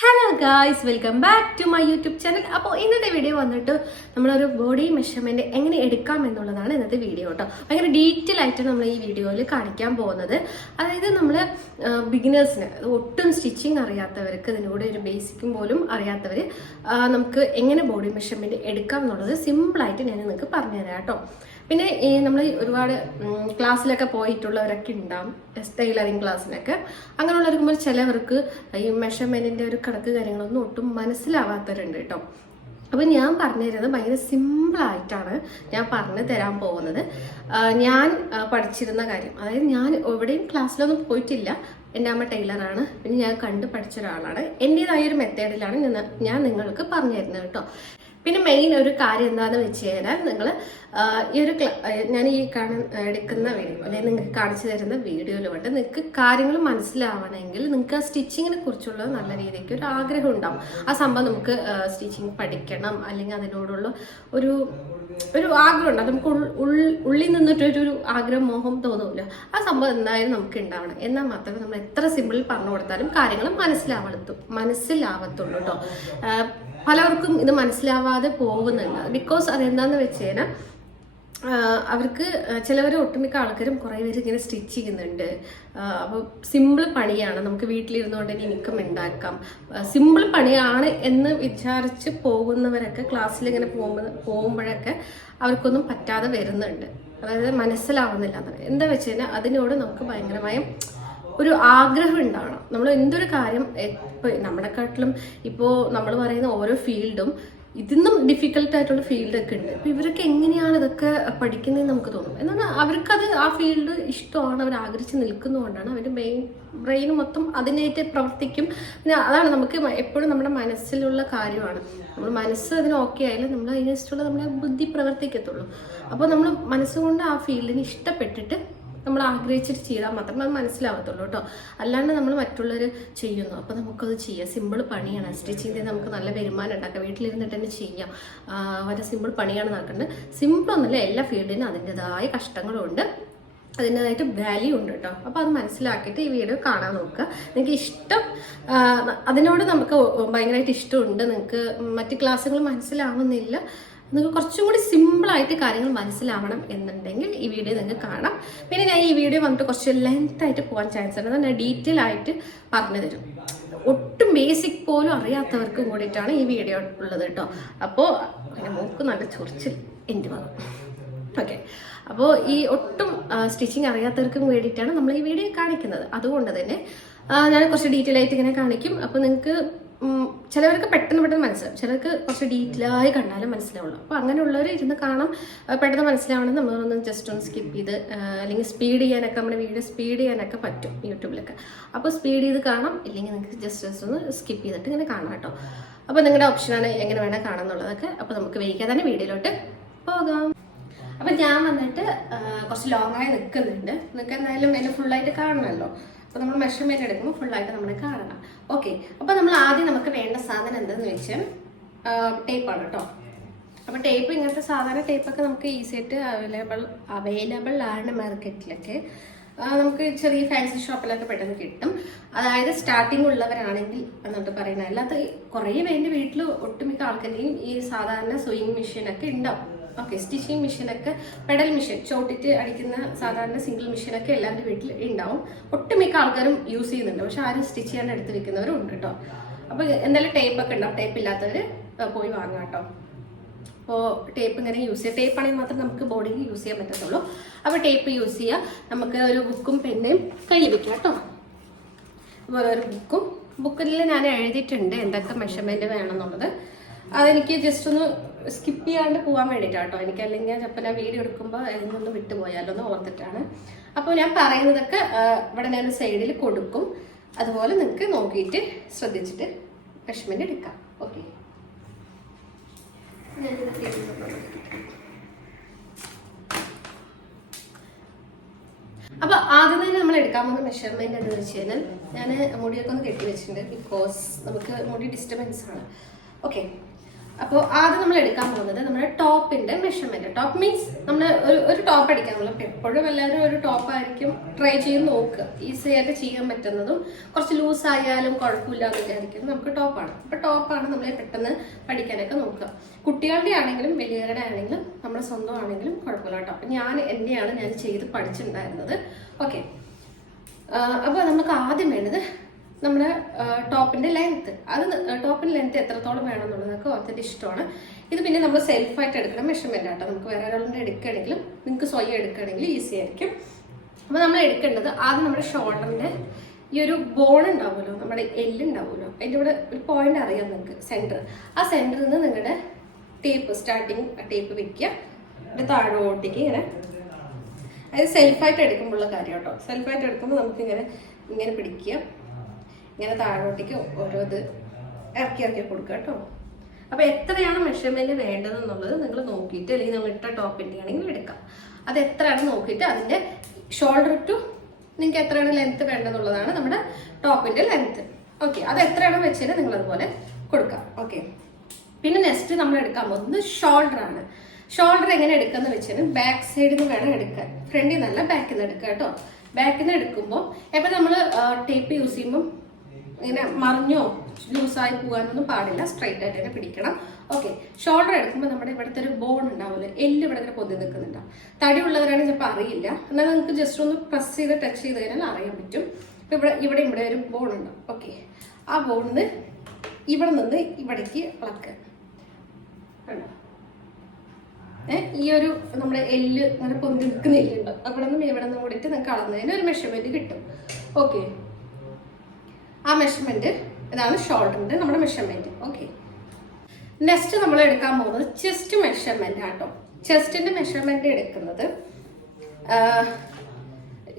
Hello guys welcome back to my YouTube channel അപ്പോൾ ഇന്നത്തെ video വന്നിട്ട് നമ്മളൊരു ബോഡി മെഷർമെന്റ് എങ്ങനെ എടുക്കാം എന്നുള്ളതാണ് ഇന്നത്തെ വീഡിയോ കേട്ടോ ഭയങ്കര ഡീറ്റെയിൽ ആയിട്ട് നമ്മൾ ഈ വീഡിയോയിൽ കാണിക്കാൻ പോകുന്നത്. അതായത് നമ്മൾ ബിഗിനേഴ്സിന് ഒട്ടും സ്റ്റിച്ചിങ് അറിയാത്തവർക്ക് അതിനോട് ഒരു ബേസിക്കും പോലും അറിയാത്തവർ നമുക്ക് എങ്ങനെ ബോഡി മെഷർമെന്റ് എടുക്കാം എന്നുള്ളത് സിമ്പിളായിട്ട് ഞാൻ നിങ്ങൾക്ക് പറഞ്ഞുതരാം കേട്ടോ പിന്നെ നമ്മൾ ഒരുപാട് ക്ലാസ്സിലൊക്കെ പോയിട്ടുള്ളവരൊക്കെ ഉണ്ടാവും. ടൈലറിങ് ക്ലാസ്സിനൊക്കെ. അങ്ങനെയുള്ളവർക്ക് ചിലവർക്ക് ഈ മെഷർമെന്റിന്റെ ഒരു കണക്ക് കാര്യങ്ങളൊന്നും ഒട്ടും മനസ്സിലാവാത്തവരുണ്ട് കേട്ടോ. അപ്പോൾ ഞാൻ പറഞ്ഞു തരുന്നത് ഭയങ്കര സിമ്പിൾ ആയിട്ടാണ് ഞാൻ പറഞ്ഞു തരാൻ പോകുന്നത്. ഞാൻ പഠിച്ചിരുന്ന കാര്യം. അതായത് ഞാൻ എവിടെയും ക്ലാസ്സിലൊന്നും പോയിട്ടില്ല. എന്റെ അമ്മ ടൈലറാണ്. പിന്നെ ഞാൻ കണ്ട് പഠിച്ച ഒരാളാണ്. എന്റെതായ ഒരു മെത്തേഡിലാണ് ഞാൻ നിങ്ങൾക്ക് പറഞ്ഞു തരുന്നത് കേട്ടോ. പിന്നെ മെയിൻ ഒരു കാര്യം എന്താണെന്ന് വെച്ച് കഴിഞ്ഞാൽ നിങ്ങൾ ഈ ഒരു ഞാൻ ഈ കാണുന്ന എടുക്കുന്ന വീഡിയോ അല്ലെങ്കിൽ നിങ്ങൾക്ക് കാണിച്ചു തരുന്ന വീഡിയോയിലോട്ട് നിങ്ങൾക്ക് കാര്യങ്ങൾ മനസ്സിലാവണമെങ്കിൽ നിങ്ങൾക്ക് ആ സ്റ്റിച്ചിങ്ങിനെ കുറിച്ചുള്ള നല്ല രീതിക്ക് ഒരു ആഗ്രഹം ഉണ്ടാവും. ആ സംഭവം നമുക്ക് സ്റ്റിച്ചിങ് പഠിക്കണം. അല്ലെങ്കിൽ അതിനോടുള്ള ഒരു ഒരു ആഗ്രഹം ഉണ്ട്. നമുക്ക് ഉള്ളിൽ നിന്നിട്ടൊരു ഒരു ആഗ്രഹം മോഹം തോന്നുമല്ലോ ആ സംഭവം എന്തായാലും നമുക്ക് ഉണ്ടാവണം. എന്നാൽ മാത്രമേ നമ്മൾ എത്ര സിമ്പിളിൽ പറഞ്ഞു കൊടുത്താലും കാര്യങ്ങൾ മനസ്സിലാവത്തു മനസ്സിലാവത്തുള്ളൂ കേട്ടോ പലർക്കും ഇത് മനസ്സിലാവാതെ പോകുന്നുണ്ട്. ബിക്കോസ് അതെന്താന്ന് വെച്ച് കഴിഞ്ഞാൽ അവർക്ക് ചിലവർ ഒട്ടുമിക്ക ആൾക്കാരും കുറേ പേര് ഇങ്ങനെ സ്റ്റിച്ച് ചെയ്യുന്നുണ്ട്. അപ്പോൾ സിമ്പിൾ പണിയാണ്. നമുക്ക് വീട്ടിലിരുന്നുകൊണ്ട് തന്നെ ഇൻകം ഉണ്ടാക്കാം. സിമ്പിൾ പണിയാണ് എന്ന് വിചാരിച്ച് പോകുന്നവരൊക്കെ ക്ലാസ്സിൽ ഇങ്ങനെ പോകുമ്പോൾ പോകുമ്പോഴൊക്കെ അവർക്കൊന്നും പറ്റാതെ വരുന്നുണ്ട്. അതായത് മനസ്സിലാവുന്നില്ല. എന്താ വെച്ച് കഴിഞ്ഞാൽ അതിനോട് നമുക്ക് ഭയങ്കരമായ ഒരു ആഗ്രഹം ഉണ്ടാവണം. നമ്മൾ എന്തൊരു കാര്യം നമ്മളെക്കാട്ടിലും ഇപ്പോൾ നമ്മൾ പറയുന്ന ഓരോ ഫീൽഡും ഇതിന്നും ഡിഫിക്കൽട്ട് ആയിട്ടുള്ള ഫീൽഡൊക്കെ ഉണ്ട്. അപ്പോൾ ഇവരൊക്കെ എങ്ങനെയാണ് ഇതൊക്കെ പഠിക്കുന്നതെന്ന് നമുക്ക് തോന്നും. എന്നാൽ അവർക്കത് ആ ഫീൽഡ് ഇഷ്ടമാണ് അവർ ആഗ്രഹിച്ച് നിൽക്കുന്നതുകൊണ്ടാണ് അവരുടെ മെയിൻ ബ്രെയിൻ മൊത്തം അതിനേറ്റ് പ്രവർത്തിക്കും. പിന്നെ അതാണ് നമുക്ക് എപ്പോഴും നമ്മുടെ മനസ്സിലുള്ള കാര്യമാണ്. നമ്മൾ മനസ്സ് അതിന് ഓക്കെ ആയാലും നമ്മൾ അതിനനുസരിച്ചുള്ള നമ്മുടെ ബുദ്ധി പ്രവർത്തിക്കത്തുള്ളൂ. അപ്പോൾ നമ്മൾ മനസ്സുകൊണ്ട് ആ ഫീൽഡിന് ഇഷ്ടപ്പെട്ടിട്ട് നമ്മൾ ആഗ്രഹിച്ചിട്ട് ചെയ്താൽ മാത്രമേ അത് മനസ്സിലാവത്തുള്ളൂ കേട്ടോ. അല്ലാണ്ട് നമ്മൾ മറ്റുള്ളവർ ചെയ്യുന്നു. അപ്പോൾ നമുക്കത് ചെയ്യാം. സിമ്പിൾ പണിയാണ്. സ്റ്റിച്ചിങ് ചെയ്ത് നമുക്ക് നല്ല വരുമാനം ഉണ്ടാക്കാം. വീട്ടിലിരുന്നിട്ട് തന്നെ ചെയ്യാം. വളരെ സിമ്പിൾ പണിയാണ് നടക്കുന്നത്. സിമ്പിൾ ഒന്നുമില്ല എല്ലാ ഫീൽഡിനും അതിന്റെതായ കഷ്ടങ്ങളും ഉണ്ട് അതിന്റെതായിട്ട് വാല്യൂ ഉണ്ട് കേട്ടോ. അപ്പോൾ അത് മനസ്സിലാക്കിയിട്ട് ഈ വീഡിയോ കാണാൻ നോക്കുക. നിങ്ങൾക്ക് ഇഷ്ടം അതിനോട് നമുക്ക് ഭയങ്കരമായിട്ട് ഇഷ്ടമുണ്ട്. നിങ്ങൾക്ക് മറ്റ് ക്ലാസ്സുകൾ മനസ്സിലാവുന്നില്ല. നിങ്ങൾക്ക് കുറച്ചും കൂടി സിമ്പിളായിട്ട് കാര്യങ്ങൾ മനസ്സിലാവണം എന്നുണ്ടെങ്കിൽ ഈ വീഡിയോ നിങ്ങൾക്ക് കാണാം. പിന്നെ ഞാൻ ഈ വീഡിയോ വന്നിട്ട് കുറച്ച് ലെങ്ത് ആയിട്ട് പോകാൻ ചാൻസ് ഉണ്ട്. ഞാൻ ഡീറ്റെയിൽ ആയിട്ട് പറഞ്ഞു തരും. ഒട്ടും ബേസിക് പോലും അറിയാത്തവർക്കും കൂടിയിട്ടാണ് ഈ വീഡിയോ ഉള്ളത് കേട്ടോ. അപ്പോൾ മൂക്ക് നല്ല ചൊറിച്ചിൽ എന്റെ വന്നു? ഓക്കെ അപ്പോൾ ഈ ഒട്ടും സ്റ്റിച്ചിങ് അറിയാത്തവർക്കും വേണ്ടിയിട്ടാണ് നമ്മൾ ഈ വീഡിയോ കാണിക്കുന്നത്. അതുകൊണ്ട് തന്നെ ഞാൻ കുറച്ച് ഡീറ്റെയിൽ ആയിട്ട് ഇങ്ങനെ കാണിക്കും. അപ്പോൾ നിങ്ങൾക്ക് ചിലവർക്ക് പെട്ടെന്ന് പെട്ടെന്ന് മനസ്സിലാവും. ചിലർക്ക് കുറച്ച് ഡീറ്റെയിൽ ആയി കണ്ടാലും മനസ്സിലാവുള്ളൂ. അപ്പോൾ അങ്ങനെയുള്ളവർ ഇരുന്ന് കാണാം. പെട്ടെന്ന് മനസ്സിലാവണം നമ്മളൊന്ന് ജസ്റ്റ് ഒന്ന് സ്കിപ്പ് ചെയ്ത് അല്ലെങ്കിൽ സ്പീഡ് ചെയ്യാനൊക്കെ നമ്മുടെ വീഡിയോ സ്പീഡ് ചെയ്യാനൊക്കെ പറ്റും യൂട്യൂബിലൊക്കെ. അപ്പോൾ സ്പീഡ് ചെയ്ത് കാണാം. ഇല്ലെങ്കിൽ നിങ്ങൾക്ക് ജസ്റ്റ് ജസ്റ്റ് ഒന്ന് സ്കിപ്പ് ചെയ്തിട്ട് ഇങ്ങനെ കാണാം കേട്ടോ. അപ്പോൾ നിങ്ങളുടെ ഓപ്ഷനാണ് എങ്ങനെ വേണം കാണാം എന്നുള്ളതൊക്കെ. അപ്പോൾ നമുക്ക് വൈകാതെ തന്നെ വീഡിയോയിലോട്ട് പോകാം. അപ്പൊ ഞാൻ വന്നിട്ട് കുറച്ച് ലോങ്ങായി നിൽക്കുന്നുണ്ട്. നിങ്ങൾക്ക് എന്തായാലും എന്നെ ഫുള്ളായിട്ട് കാണണമല്ലോ അപ്പൊ നമ്മൾ മെഷർമെന്റ് എടുക്കുമ്പോൾ ഫുള്ളായിട്ട് നമ്മൾ കാണണം. ഓക്കെ അപ്പോൾ നമ്മൾ ആദ്യം നമുക്ക് വേണ്ട സാധനം എന്താന്ന് വെച്ചാൽ ടേപ്പാണ് കേട്ടോ അപ്പോൾ ടേപ്പ് ഇങ്ങനത്തെ സാധാരണ ടേപ്പൊക്കെ നമുക്ക് ഈസി ആയിട്ട് അവൈലബിൾ അവൈലബിൾ ആണ് മാർക്കറ്റിലൊക്കെ നമുക്ക് ചെറിയ ഫാൻസി ഷോപ്പിലൊക്കെ പെട്ടെന്ന് കിട്ടും. അതായത് സ്റ്റാർട്ടിംഗ് ഉള്ളവരാണെങ്കിൽ എന്നിട്ട് പറയുന്നത് അല്ലാത്ത കുറേ പേരുടെ വീട്ടിൽ ഒട്ടുമിക്ക ആൾക്കാരെയും ഈ സാധാരണ സ്വിങ് മെഷീനൊക്കെ ഉണ്ടാവും. ഓക്കെ സ്റ്റിച്ചിങ് മെഷീനൊക്കെ പെഡൽ മെഷീൻ ചോട്ടിട്ട് അടിക്കുന്ന സാധാരണ സിംഗിൾ മെഷീനൊക്കെ എല്ലാവരുടെ വീട്ടിൽ ഉണ്ടാവും ഒട്ടുമിക്ക ആൾക്കാരും യൂസ് ചെയ്യുന്നുണ്ട്. പക്ഷെ ആരും സ്റ്റിച്ച് ചെയ്യാൻ എടുത്ത് വെക്കുന്നവരും ഉണ്ട് കേട്ടോ അപ്പോൾ എന്തായാലും ടേപ്പ് ഒക്കെ ഉണ്ടാവും ടേപ്പ് ഇല്ലാത്തവർ പോയി വാങ്ങാം കേട്ടോ അപ്പോൾ ടേപ്പ് ഇങ്ങനെ യൂസ് ചെയ്യുക ടേപ്പ് ആണെങ്കിൽ മാത്രം നമുക്ക് ബോഡിയിൽ യൂസ് ചെയ്യാൻ പറ്റത്തുള്ളൂ. അപ്പോൾ ടേപ്പ് യൂസ് ചെയ്യുക നമുക്ക് ഒരു ബുക്കും പെന്നും കയ്യിൽ വെക്കാം കേട്ടോ അതുപോലെ ഒരു ബുക്കും. ബുക്കിൽ ഞാൻ എഴുതിയിട്ടുണ്ട് എന്തൊക്കെ മെഷർമെന്റ് വേണമെന്നുള്ളത് അതെനിക്ക് ജസ്റ്റ് ഒന്ന് സ്കിപ്പ് ചെയ്യാണ്ട് പോകാൻ വേണ്ടിയിട്ടാണ് കേട്ടോ. എനിക്ക് അല്ലെങ്കിൽ ചിലപ്പോൾ ഞാൻ വീഡിയോ എടുക്കുമ്പോൾ ഇതിനൊന്ന് വിട്ടുപോയാലോ എന്ന് ഓർത്തിട്ടാണ്. അപ്പോൾ ഞാൻ പറയുന്നതൊക്കെ ഇവിടെ ഞാൻ സൈഡിൽ കൊടുക്കും. അതുപോലെ നിങ്ങൾക്ക് നോക്കിയിട്ട് ശ്രദ്ധിച്ചിട്ട് മെഷർമെന്റ് എടുക്കാം. ഓക്കെ അപ്പൊ ആദ്യം തന്നെ നമ്മൾ എടുക്കാൻ പോകുന്ന മെഷർമെന്റ് എന്ന് വെച്ച് കഴിഞ്ഞാൽ ഞാൻ മുടിയൊക്കെ ഒന്ന് കെട്ടി വെച്ചിട്ടുണ്ട് ബിക്കോസ് നമുക്ക് മുടി ഡിസ്റ്റർബൻസ് ആണ്. ഓക്കെ അപ്പോൾ ആദ്യം നമ്മൾ എടുക്കാൻ പോകുന്നത് നമ്മുടെ ടോപ്പിന്റെ മെഷർമെന്റ് ടോപ്പ് മീൻസ് നമ്മൾ ഒരു ഒരു ടോപ്പ് അടിക്കാൻ നമ്മൾ എപ്പോഴും എല്ലാവരും ഒരു ടോപ്പ് ആയിരിക്കും ട്രൈ ചെയ്ത് നോക്കുക. ഈസി ആയിട്ട് ചെയ്യാൻ പറ്റുന്നതും കുറച്ച് ലൂസ് ആയാലും കുഴപ്പമില്ല എന്ന് വിചാരിക്കുന്നത് നമുക്ക് ടോപ്പാണ് അപ്പോൾ ടോപ്പാണ് നമ്മൾ പെട്ടെന്ന് പഠിക്കാനൊക്കെ നോക്കുക. കുട്ടികളുടെ ആണെങ്കിലും വലിയവരുടെ ആണെങ്കിലും നമ്മുടെ സ്വന്തം ആണെങ്കിലും കുഴപ്പമില്ല കേട്ടോ. അപ്പൊ ഞാൻ എന്നെയാണ് ഞാൻ ചെയ്ത് പഠിച്ചിട്ടുണ്ടായിരുന്നത്. ഓക്കെ അപ്പോൾ നമുക്ക് ആദ്യം വേണ്ടത് നമ്മുടെ ടോപ്പിന്റെ ലെങ്ത് അത് ടോപ്പിന്റെ ലെങ്ത് എത്രത്തോളം വേണം എന്നുള്ളത് നിങ്ങൾക്ക് ഓർത്തിട്ട് ഇഷ്ടമാണ്. ഇത് പിന്നെ നമ്മൾ സെൽഫായിട്ട് എടുക്കണം മെഷർമെന്റ് ആട്ടോ. നമുക്ക് വേറെ ഒരാളുടെ എടുക്കുകയാണെങ്കിലും നിങ്ങൾക്ക് സ്വയം എടുക്കുകയാണെങ്കിൽ ഈസി ആയിരിക്കും. അപ്പോൾ നമ്മൾ എടുക്കേണ്ടത് ആദ്യം നമ്മുടെ ഷോൾഡറിന്റെ ഈ ഒരു ബോൺ ഉണ്ടാവുമല്ലോ നമ്മുടെ എല്ലുണ്ടാവുമല്ലോ അതിന്റെ ഇവിടെ ഒരു പോയിന്റ് അറിയാം നിങ്ങൾക്ക് സെന്റർ ആ സെന്ററിൽ നിന്ന് നിങ്ങളുടെ ടേപ്പ് സ്റ്റാർട്ടിങ് ടേപ്പ് വെക്കുക. എന്നിട്ട് താഴോട്ടേക്ക് ഇങ്ങനെ. അതായത് സെൽഫായിട്ട് എടുക്കുമ്പോഴുള്ള കാര്യം കേട്ടോ സെൽഫായിട്ട് എടുക്കുമ്പോൾ നമുക്ക് ഇങ്ങനെ ഇങ്ങനെ പിടിക്കുക. ഇങ്ങനെ താഴോട്ടേക്ക് ഓരോ ഇത് ഇറക്കി ഇറക്കി കൊടുക്കുക കേട്ടോ. അപ്പൊ എത്രയാണ് മെഷർമെന്റ് വേണ്ടതെന്നുള്ളത് നിങ്ങൾ നോക്കിയിട്ട് അല്ലെങ്കിൽ നമ്മൾ ഇട്ട ടോപ്പിന്റെ ആണെങ്കിൽ എടുക്കാം. അത് എത്രയാണ് നോക്കിയിട്ട് അതിന്റെ ഷോൾഡർ ടു നിങ്ങൾക്ക് എത്രയാണ് ലെങ്ത് വേണ്ടതെന്നുള്ളതാണ് നമ്മുടെ ടോപ്പിന്റെ ലെങ്ത് ഓക്കെ അത് എത്രയാണ് വെച്ചിട്ട് നിങ്ങൾ അതുപോലെ കൊടുക്കാം. ഓക്കെ പിന്നെ നെക്സ്റ്റ് നമ്മൾ എടുക്കാൻ പോകുന്നത് ഷോൾഡർ ആണ്. ഷോൾഡർ എങ്ങനെ എടുക്കാന്ന് വെച്ചാൽ ബാക്ക് സൈഡിൽ നിന്ന് വേണം എടുക്കാൻ. ഫ്രണ്ടിൽ നിന്നല്ല ബാക്കിൽ നിന്ന് എടുക്കുക കേട്ടോ. ബാക്കിൽ നിന്ന് എടുക്കുമ്പോൾ എപ്പോൾ നമ്മൾ ടേപ്പ് യൂസ് ചെയ്യുമ്പോൾ ഇങ്ങനെ മറിഞ്ഞോ ലൂസായി പോകാനൊന്നും പാടില്ല. സ്ട്രൈറ്റ് ആയിട്ട് തന്നെ പിടിക്കണം. ഓക്കെ ഷോൾഡർ എടുക്കുമ്പോൾ നമ്മുടെ ഇവിടുത്തെ ഒരു ബോൺ ഉണ്ടാവില്ല എല്ല് ഇവിടെ ഇങ്ങനെ പൊതി നിൽക്കുന്നുണ്ടാവും തടി ഉള്ളവരാണ് ചിലപ്പോൾ അറിയില്ല. എന്നാൽ നിങ്ങൾക്ക് ജസ്റ്റ് ഒന്ന് പ്രസ് ചെയ്ത് ടച്ച് ചെയ്ത് കഴിഞ്ഞാൽ അറിയാൻ പറ്റും. അപ്പം ഇവിടെ ഇവിടെ ഇവിടെ ഒരു ബോൺ ഉണ്ടാവും ഓക്കെ ആ ബോണിന് ഇവിടെ നിന്ന് ഇവിടേക്ക് ഇളക്കുക ഈ ഒരു നമ്മുടെ എല്ല് അങ്ങനെ പൊന്തി നിൽക്കുന്ന എല്ലുണ്ട് അവിടെ നിന്നും ഇവിടെ നിന്നും കൂടിയിട്ട് നിങ്ങൾക്ക് അളന്നതിന് ഒരു മെഷർമെന്റ് കിട്ടും. ഓക്കെ ആ മെഷർമെന്റ് ഇതാണ് ഷോൾഡറിന്റെ നമ്മുടെ മെഷർമെന്റ് ഓക്കെ നെക്സ്റ്റ് നമ്മൾ എടുക്കാൻ പോകുന്നത് ചെസ്റ്റ് മെഷർമെന്റ് ആട്ടോ. ചെസ്റ്റിന്റെ മെഷർമെന്റ് എടുക്കുന്നത്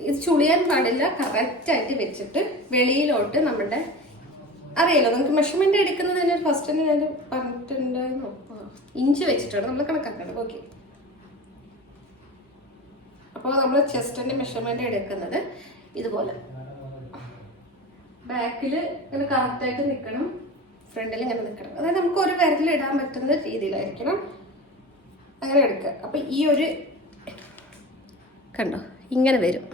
ഇത് ചുളിയാൻ പാടില്ല കറക്റ്റ് ആയിട്ട് വെച്ചിട്ട് വെളിയിലോട്ട് നമ്മുടെ അറിയാലോ നമുക്ക് മെഷർമെന്റ് തന്നെ ഫസ്റ്റ് തന്നെ ഞാൻ പറഞ്ഞിട്ടുണ്ടായിരുന്നു ഇഞ്ച് വെച്ചിട്ടാണ് നമ്മൾ കണക്കാക്കേണ്ടത്. ഓക്കെ അപ്പോൾ നമ്മൾ ചെസ്റ്റിന്റെ മെഷർമെന്റ് എടുക്കുന്നത് ഇതുപോലെ. ബാക്കിൽ ഇങ്ങനെ കറക്റ്റ് ആയിട്ട് നിൽക്കണം ഫ്രണ്ടിൽ ഇങ്ങനെ നിൽക്കണം അതായത് നമുക്ക് ഒരു വിരലിൽ ഇടാൻ പറ്റുന്ന രീതിയിലായിരിക്കണം അങ്ങനെ എടുക്കുക. അപ്പൊ ഈ ഒരു കണ്ടോ? ഇങ്ങനെ വരും.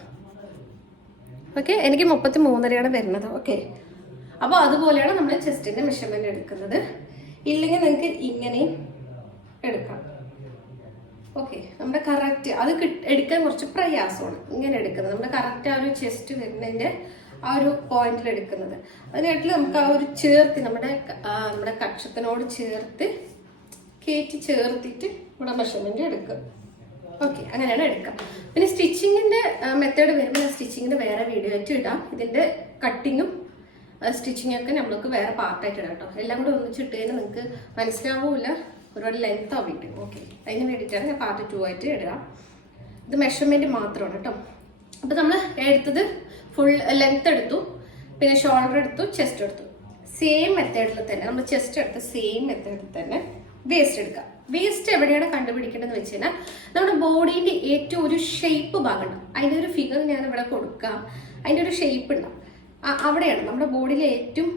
ഓക്കെ എനിക്ക് മുപ്പത്തി മൂന്നരയാണ് വരുന്നത്. ഓക്കെ അപ്പോൾ അതുപോലെയാണ് നമ്മൾ ചെസ്റ്റിന്റെ മെഷർമെന്റ് എടുക്കുന്നത്. ഇല്ലെങ്കിൽ നിങ്ങൾക്ക് ഇങ്ങനെയും എടുക്കാം. ഓക്കെ നമ്മുടെ കറക്റ്റ് അത് എടുക്കാൻ കുറച്ച് പ്രയാസമാണ് ഇങ്ങനെ എടുക്കുന്നത്. നമ്മുടെ കറക്റ്റ് ആ ഒരു ചെസ്റ്റ് വരുന്നതിന്റെ ആ ഒരു പോയിന്റിൽ എടുക്കുന്നത്. അതിനായിട്ട് നമുക്ക് ആ ഒരു ചേർത്ത് നമ്മുടെ നമ്മുടെ കക്ഷത്തിനോട് ചേർത്ത് കയറ്റി ചേർത്തിട്ട് നമ്മുടെ മെഷർമെന്റ് എടുക്കുക. ഓക്കെ അങ്ങനെയാണ് എടുക്കുക. പിന്നെ സ്റ്റിച്ചിങ്ങിന്റെ മെത്തേഡ് വരുമ്പോൾ ഞാൻ സ്റ്റിച്ചിങ്ങിന്റെ വേറെ വീഡിയോ ആയിട്ട് ഇടാം. ഇതിന്റെ കട്ടിങ്ങും സ്റ്റിച്ചിങ് ഒക്കെ നമ്മൾക്ക് വേറെ പാർട്ടായിട്ട് ഇടാം കേട്ടോ. എല്ലാം കൂടെ ഒന്നിച്ചിട്ട് കഴിഞ്ഞാൽ നിങ്ങൾക്ക് മനസ്സിലാവൂല ഒരുപാട് ലെങ്ത് ആവിട്ട് ഓക്കെ അതിന് വേണ്ടിയിട്ടാണ് ഞാൻ പാർട്ട് ടു ആയിട്ട് ഇടുക. ഇത് മെഷർമെന്റ് മാത്രമാണ് കേട്ടോ. അപ്പൊ നമ്മൾ എടുത്തത് ഫുൾ ലെങ്ത് എടുത്തു. പിന്നെ ഷോൾഡർ എടുത്തു ചെസ്റ്റ് എടുത്തു. സെയിം മെത്തേഡിൽ തന്നെ നമ്മൾ ചെസ്റ്റ് എടുത്ത സെയിം മെത്തേഡിൽ തന്നെ വേസ്റ്റ് എടുക്കുക. വേസ്റ്റ് എവിടെയാണ് കണ്ടുപിടിക്കേണ്ടതെന്ന് വെച്ച് കഴിഞ്ഞാൽ നമ്മുടെ ബോഡീന്റെ ഏറ്റവും ഒരു ഷേപ്പ് ഭാഗം ഉണ്ടാവും. അതിന്റെ ഒരു ഫിഗർ ഞാൻ ഇവിടെ കൊടുക്കാം. അതിന്റെ ഒരു ഷേപ്പ് ഉണ്ടാവും. അവിടെയാണ് നമ്മുടെ ബോഡിയിലെ ഏറ്റവും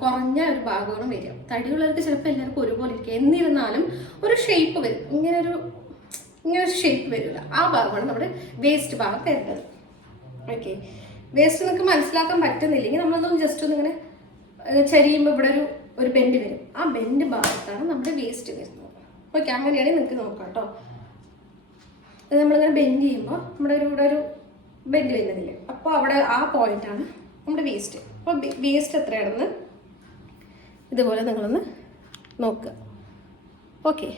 കുറഞ്ഞ ഒരു ഭാഗമാണ് വരിക. തടിയുള്ളവർക്ക് ചിലപ്പോൾ എല്ലാവർക്കും ഒരുപോലെ ഇരിക്കുക എന്നിരുന്നാലും ഒരു ഷേപ്പ് വരും. ഇങ്ങനെ ഒരു ഇങ്ങനെ ഒരു ഷേപ്പ് വരില്ല. ആ ഭാഗമാണ് നമ്മുടെ വേസ്റ്റ് ഭാഗം വരുന്നത്. ഓക്കെ വേസ്റ്റ് നിങ്ങൾക്ക് മനസ്സിലാക്കാൻ പറ്റുന്നില്ലെങ്കിൽ നമ്മളതൊന്ന് ജസ്റ്റ് ഒന്ന് ഇങ്ങനെ ചരിയുമ്പോൾ ഇവിടെ ഒരു ഒരു ബെൻഡ് വരും. ആ ബെൻഡ് ഭാഗത്താണ് നമ്മുടെ വേസ്റ്റ് വരുന്നത്. ഓക്കെ അങ്ങനെയാണെങ്കിൽ നിങ്ങൾക്ക് നോക്കാം കേട്ടോ അത് നമ്മളിങ്ങനെ ബെൻഡ് ചെയ്യുമ്പോൾ നമ്മുടെ ഒരു ഇവിടെ ഒരു ബെൻഡ് വരുന്നില്ല? അപ്പോൾ അവിടെ ആ പോയിന്റാണ് നമ്മുടെ വേസ്റ്റ് അപ്പോൾ വേസ്റ്റ് എത്രയാണെന്ന് ഇതുപോലെ നിങ്ങളൊന്ന് നോക്കുക ഓക്കെ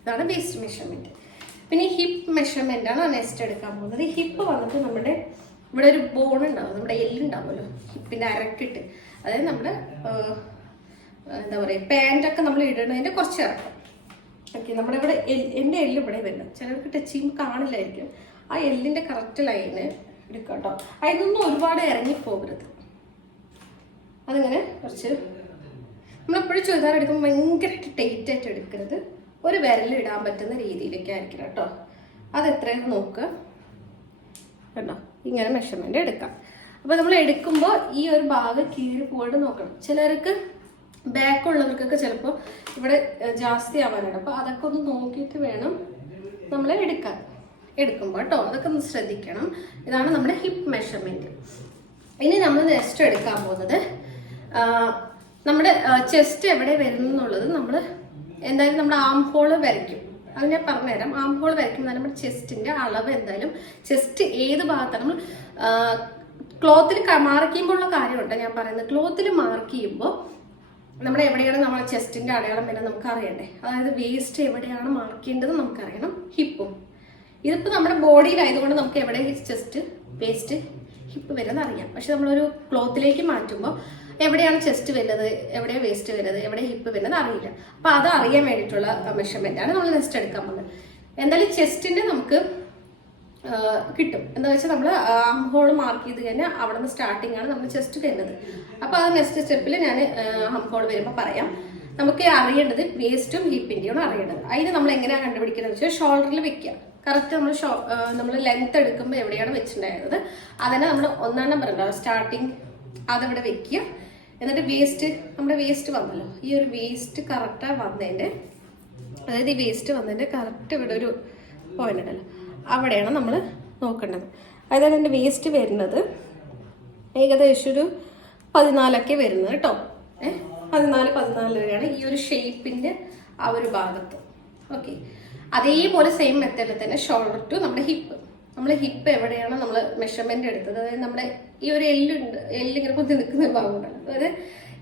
ഇതാണ് വേസ്റ്റ് മെഷർമെന്റ് പിന്നെ ഹിപ്പ് മെഷർമെന്റ് ആണ് നെക്സ്റ്റ് എടുക്കാൻ പോകുന്നത്. ഹിപ്പ് വന്നിട്ട് നമ്മുടെ ഇവിടെ ഒരു ബോൺ ഉണ്ടാവും നമ്മുടെ എല്ലുണ്ടാവുമല്ലോ പിന്നെ അരക്കിട്ട്. അതായത് നമ്മുടെ എന്താ പറയുക പാന്റൊക്കെ നമ്മൾ ഇടുന്നതിന്റെ കുറച്ച് ഇറക്കം. ഓക്കെ നമ്മുടെ ഇവിടെ എന്റെ എല്ല് ഇവിടെ വരുന്നത്. ചിലർക്ക് ടച്ച് ചെയ്യുമ്പോൾ കാണില്ലായിരിക്കും. ആ എല്ലിന്റെ കറക്റ്റ് ലൈന് എടുക്കുക കേട്ടോ അതിനൊന്നും ഒരുപാട് ഇറങ്ങി പോകരുത് അതിങ്ങനെ കുറച്ച് നമ്മളെപ്പോഴും ചുരിദാർ എടുക്കുമ്പോൾ ഭയങ്കരമായിട്ട് ടൈറ്റ് ആയിട്ട് എടുക്കരുത്. ഒരു വിരലിടാൻ പറ്റുന്ന രീതിയിലേക്ക് ആയിരിക്കണം കേട്ടോ അത് എത്രയാണ് നോക്കുക. കേട്ടോ ഇങ്ങനെ മെഷർമെന്റ് എടുക്കാം. അപ്പോൾ നമ്മൾ എടുക്കുമ്പോൾ ഈ ഒരു ഭാഗം കീറി പോയിട്ട് നോക്കണം. ചിലർക്ക് ബാക്ക് ഉള്ളവർക്കൊക്കെ ചിലപ്പോൾ ഇവിടെ ജാസ്തി ആവാനുണ്ട് അപ്പോൾ അതൊക്കെ ഒന്ന് നോക്കിയിട്ട് വേണം നമ്മൾ എടുക്കാൻ. എടുക്കുമ്പോൾ കേട്ടോ അതൊക്കെ ഒന്ന് ശ്രദ്ധിക്കണം. ഇതാണ് നമ്മുടെ ഹിപ്പ് മെഷർമെന്റ് ഇനി നമ്മൾ നെക്സ്റ്റ് എടുക്കാൻ പോകുന്നത് നമ്മുടെ ചെസ്റ്റ് എവിടെ വരുന്നു എന്നുള്ളത് നമ്മൾ എന്തായാലും നമ്മുടെ ആം ഹോൾ വരയ്ക്കും. അത് ഞാൻ പറഞ്ഞുതരാം. ആം ഹോൾ വരയ്ക്കുമ്പോൾ നമ്മുടെ ചെസ്റ്റിന്റെ അളവ് എന്തായാലും ചെസ്റ്റ് ഏത് ഭാഗത്താണ്? നമ്മൾ ക്ലോത്തിൽ ചെയ്യുമ്പോഴുള്ള കാര്യമുണ്ട് ഞാൻ പറയുന്നത്. ക്ലോത്തിൽ മാർക്ക് ചെയ്യുമ്പോൾ നമ്മൾ എവിടെയാണ് നമ്മളെ ചെസ്റ്റിന്റെ അടയാളം വരെ നമുക്ക് അറിയണ്ടേ? അതായത് വേസ്റ്റ് എവിടെയാണ് മാർക്ക് ചെയ്യേണ്ടത് നമുക്കറിയണം. ഹിപ്പും ഇതിപ്പോ നമ്മുടെ ബോഡിയിലായതുകൊണ്ട് നമുക്ക് എവിടെ ചെസ്റ്റ് വേസ്റ്റ് ഹിപ്പ് വരുന്നത് അറിയാം പക്ഷെ നമ്മളൊരു ക്ലോത്തിലേക്ക് മാറ്റുമ്പോൾ എവിടെയാണ് ചെസ്റ്റ് വരുന്നത്? എവിടെയാണ് വേസ്റ്റ് വരുന്നത്? എവിടെ ഹിപ്പ് വരുന്നത്? അറിയില്ല. അപ്പൊ അത് അറിയാൻ വേണ്ടിയിട്ടുള്ള മെഷർമെന്റ് ആണ് നമ്മൾ നെക്സ്റ്റ് എടുക്കാൻ പോകുന്നത്. എന്തായാലും ചെസ്റ്റിന്റെ നമുക്ക് കിട്ടും. എന്താ വെച്ചാൽ നമ്മൾ ഹോൾ മാർക്ക് ചെയ്ത് കഴിഞ്ഞാൽ അവിടെ നിന്ന് സ്റ്റാർട്ടിംഗ് ആണ് നമ്മൾ ചെസ്റ്റ് വരുന്നത്. അപ്പോൾ ആ നെക്സ്റ്റ് സ്റ്റെപ്പിൽ ഞാൻ ഹോൾ വരുമ്പോൾ പറയാം. നമുക്ക് അറിയേണ്ടത് വേസ്റ്റും ഹിപ്പിന്റെയും അറിയേണ്ടത്. അതിന് നമ്മൾ എങ്ങനെയാണ് കണ്ടുപിടിക്കുന്നത് വെച്ചാൽ ഷോൾഡറിൽ വെക്കുക കറക്റ്റ് നമ്മൾ ഷോ നമ്മൾ ലെങ്ത് എടുക്കുമ്പോൾ എവിടെയാണ് വെച്ചിട്ടുണ്ടായിരുന്നത്? അതിനെ നമ്മൾ ഒന്നാം നമ്പർ ഉണ്ടാവും. സ്റ്റാർട്ടിങ് അതവിടെ വെക്കുക എന്നിട്ട് വേസ്റ്റ് നമ്മുടെ വേസ്റ്റ് വന്നല്ലോ. ഈ ഒരു വേസ്റ്റ് കറക്റ്റാണ് വന്നതിന്റെ അതായത് ഈ വേസ്റ്റ് വന്നതിന്റെ കറക്റ്റ് ഇവിടെ ഒരു പോയിന്റ് ഉണ്ടല്ലോ. അവിടെയാണ് നമ്മൾ നോക്കേണ്ടത്. അതായത് എന്റെ വേസ്റ്റ് വരുന്നത് ഏകദേശം ഒരു പതിനാലൊക്കെ വരുന്നത് കേട്ടോ. ഏഹ് പതിനാല് പതിനാല് വരെയാണ് ഈ ഒരു ഷേപ്പിന്റെ ആ ഒരു ഭാഗത്ത്. ഓക്കെ അതേപോലെ സെയിം മെത്തേഡിൽ തന്നെ ഷോൾഡർ ടു നമ്മുടെ ഹിപ്പ് നമ്മൾ ഹിപ്പ് എവിടെയാണ് നമ്മൾ മെഷർമെന്റ് എടുത്തത്. അതായത് നമ്മുടെ ഈ ഒരു എല്ലുണ്ട് എല്ലിങ്ങനെ കുത്തി നിൽക്കുന്ന ഒരു ഭാഗമുണ്ടല്ലോ അതായത്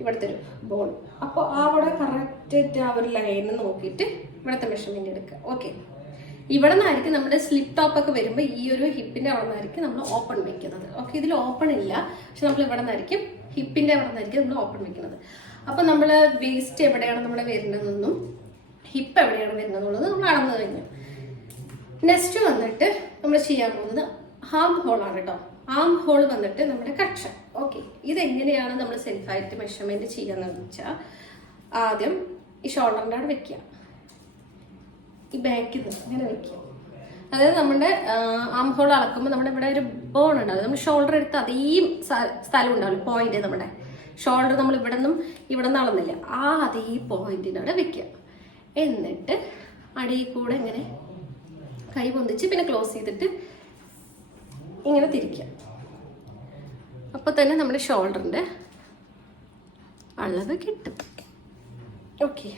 ഇവിടുത്തെ ഒരു ബോൾ അപ്പോൾ അവിടെ കറക്റ്റായിട്ട് ആ ഒരു ലൈൻ നോക്കിയിട്ട് ഇവിടുത്തെ മെഷർമെന്റ് എടുക്കുക. ഓക്കെ ഇവിടെ നിന്നായിരിക്കും നമ്മുടെ സ്ലിപ്പ് ടോപ്പ് ഒക്കെ വരുമ്പോൾ ഈ ഒരു ഹിപ്പിന്റെ അവിടെ നിന്നായിരിക്കും നമ്മൾ ഓപ്പൺ വെക്കുന്നത്. ഓക്കെ ഇതിൽ ഓപ്പൺ ഇല്ല. പക്ഷെ നമ്മൾ ഇവിടെ നിന്നായിരിക്കും ഹിപ്പിന്റെ അവിടെ നിന്നായിരിക്കും നമ്മൾ ഓപ്പൺ വെക്കുന്നത്. അപ്പൊ നമ്മൾ വേസ്റ്റ് എവിടെയാണ് നമ്മുടെ വരുന്നതെന്നും ഹിപ്പ് എവിടെയാണ് വരുന്നതെന്നുള്ളത് നമ്മൾ അളന്നു കഴിഞ്ഞു. നെക്സ്റ്റ് വന്നിട്ട് നമ്മൾ ചെയ്യാൻ പോകുന്നത് ഹാം ഹോൾ ആണ് കേട്ടോ ആം ഹോൾ വന്നിട്ട് നമ്മുടെ കക്ഷ. ഓക്കെ ഇതെങ്ങനെയാണ് നമ്മൾ സെൽഫ് ആയിട്ട് മെഷർമെന്റ് ചെയ്യാന്ന് വെച്ചാൽ ആദ്യം ഈ ഷോൾഡറിന്റെ അവിടെ വെക്കുക ഈ ബാക്കിൽ ഇങ്ങനെ വെക്കുക അതായത് നമ്മുടെ ആം ഹോൾ അളക്കുമ്പോൾ നമ്മുടെ ഇവിടെ ഒരു ബോൺ ഉണ്ടാവും നമ്മൾ ഷോൾഡർ എടുത്ത് അതേ സ്ഥ- സ്ഥലം ഉണ്ടാവില്ല? പോയിന്റ് നമ്മുടെ. ഷോൾഡർ നമ്മൾ ഇവിടെ നിന്നും ഇവിടെ നിന്ന് അളന്നില്ല. ആ അതേ പോയിന്റിനവിടെ വെക്കുക എന്നിട്ട് അടിയിൽ കൂടെ ഇങ്ങനെ കൈ പൊന്തിച്ച് പിന്നെ ക്ലോസ് ചെയ്തിട്ട് ഇങ്ങനെ തിരിക്കുക. അപ്പോൾ തന്നെ നമ്മുടെ ഷോൾഡറിന്റെ അളവ് കിട്ടും. ഓക്കെ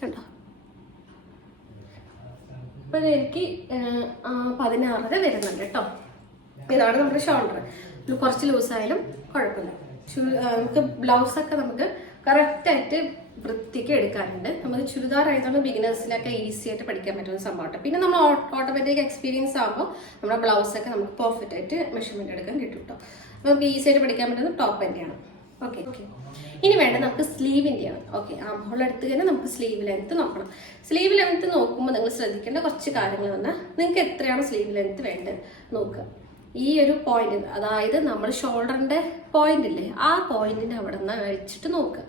കണ്ടോ? അപ്പോൾ എനിക്ക് പതിനാറര വരുന്നുണ്ട് കേട്ടോ ഇതാണ് നമ്മുടെ ഷോൾഡർ കുറച്ച് ലൂസായാലും കുഴപ്പമില്ല. നമുക്ക് ബ്ലൗസൊക്കെ നമുക്ക് കറക്റ്റായിട്ട് വൃത്തിക്ക് എടുക്കാറുണ്ട്. നമ്മൾ ചുരിദാർ ആയതുകൊണ്ട് ബിഗിനേഴ്സിനൊക്കെ ഈസി ആയിട്ട് പഠിക്കാൻ പറ്റുന്ന സംഭവമാണ്. പിന്നെ നമ്മൾ ഓട്ടോമാറ്റിക് എക്സ്പീരിയൻസ് ആകുമ്പോൾ നമ്മുടെ ബ്ലൗസൊക്കെ നമുക്ക് പെർഫെക്റ്റ് ആയിട്ട് മെഷർമെന്റ് എടുക്കാൻ കിട്ടും കേട്ടോ അപ്പോൾ നമുക്ക് ഈസി ആയിട്ട് പഠിക്കാൻ പറ്റുന്ന ടോപ്പ് തന്നെയാണ്. ഓക്കെ ഓക്കെ ഇനി വേണ്ട നമുക്ക് സ്ലീവിന്റെയാണ് ഓക്കെ ആ ഹോൾ എടുത്ത് കഴിഞ്ഞാൽ നമുക്ക് സ്ലീവ് ലെങ്ത്ത് നോക്കണം. സ്ലീവ് ലെങ്ത്ത് നോക്കുമ്പോൾ നിങ്ങൾ ശ്രദ്ധിക്കേണ്ട കുറച്ച് കാര്യങ്ങൾ പറഞ്ഞാൽ നിങ്ങൾക്ക് എത്രയാണ് സ്ലീവ് ലെങ്ത്ത് വേണ്ടത് നോക്കുക. ഈ ഒരു പോയിന്റ് അതായത് നമ്മൾ ഷോൾഡറിന്റെ പോയിന്റ് ഇല്ലേ ആ പോയിന്റിന്റെ അവിടെ നിന്ന് വെച്ചിട്ട് നോക്കുക.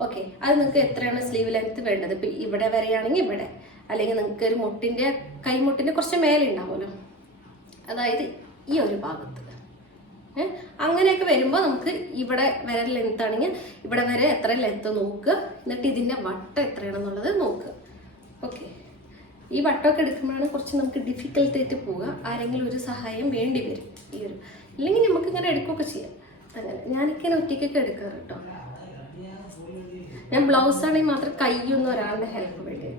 ഓക്കെ അത് നിങ്ങൾക്ക് എത്രയാണ് സ്ലീവ് ലെങ്ത് വേണ്ടത്? ഇപ്പൊ ഇവിടെ വരെയാണെങ്കിൽ ഇവിടെ. അല്ലെങ്കിൽ നിങ്ങൾക്ക് ഒരു മുട്ടിന്റെ കൈമുട്ടിന്റെ കുറച്ച് മേലെ ഉണ്ടാവുമല്ലോ. അതായത് ഈ ഒരു ഭാഗത്ത്? അങ്ങനെയൊക്കെ വരുമ്പോൾ നമുക്ക് ഇവിടെ വരെ ലെങ്ത് ആണെങ്കിൽ ഇവിടെ വരെ എത്ര ലെങ്ത് നോക്കുക. എന്നിട്ട് ഇതിന്റെ വട്ടം എത്രയാണെന്നുള്ളത് നോക്കുക. ഓക്കെ ഈ വട്ടമൊക്കെ എടുക്കുമ്പോഴാണ് കുറച്ച് നമുക്ക് ഡിഫിക്കൽട്ട് ആയിട്ട് പോവുക. ആരെങ്കിലും ഒരു സഹായം വേണ്ടി വരും. ഈ ഒരു ഇല്ലെങ്കിൽ നമുക്ക് ഇങ്ങനെ എടുക്കുകയൊക്കെ ചെയ്യാം. അങ്ങനെ. ഞാനിങ്ങനെ ഒറ്റയ്ക്കൊക്കെ എടുക്കാറ് കേട്ടോ. ഞാൻ ബ്ലൗസ് ആണെങ്കിൽ മാത്രം കൈയൊന്നും ഒരാളുടെ ഹെൽപ്പ് വേണ്ടി?